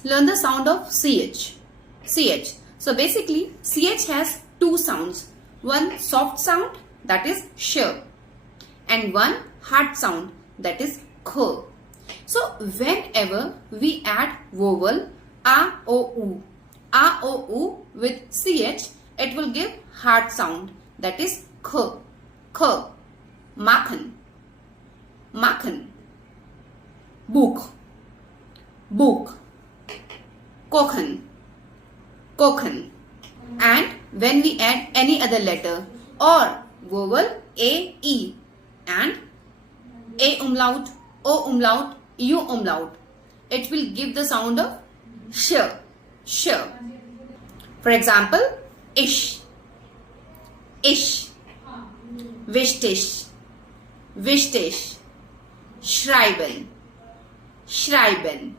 let's learn the sound of CH. CH. So basically, CH has two sounds. One soft sound, that is sh, and one hard sound, that is kh. So whenever we add vowel a, o, u with ch, it will give hard sound, that is kh. Kh. Makhan. Makhan. Book. Book. Kokhan. Kokhan. And when we add any other letter or vowel a, e and a umlaut, o umlaut, u umlaut, it will give the sound of sh. Sh. For example, ish. Ish. Vishtish. Vishtish. Schreiben. Schreiben.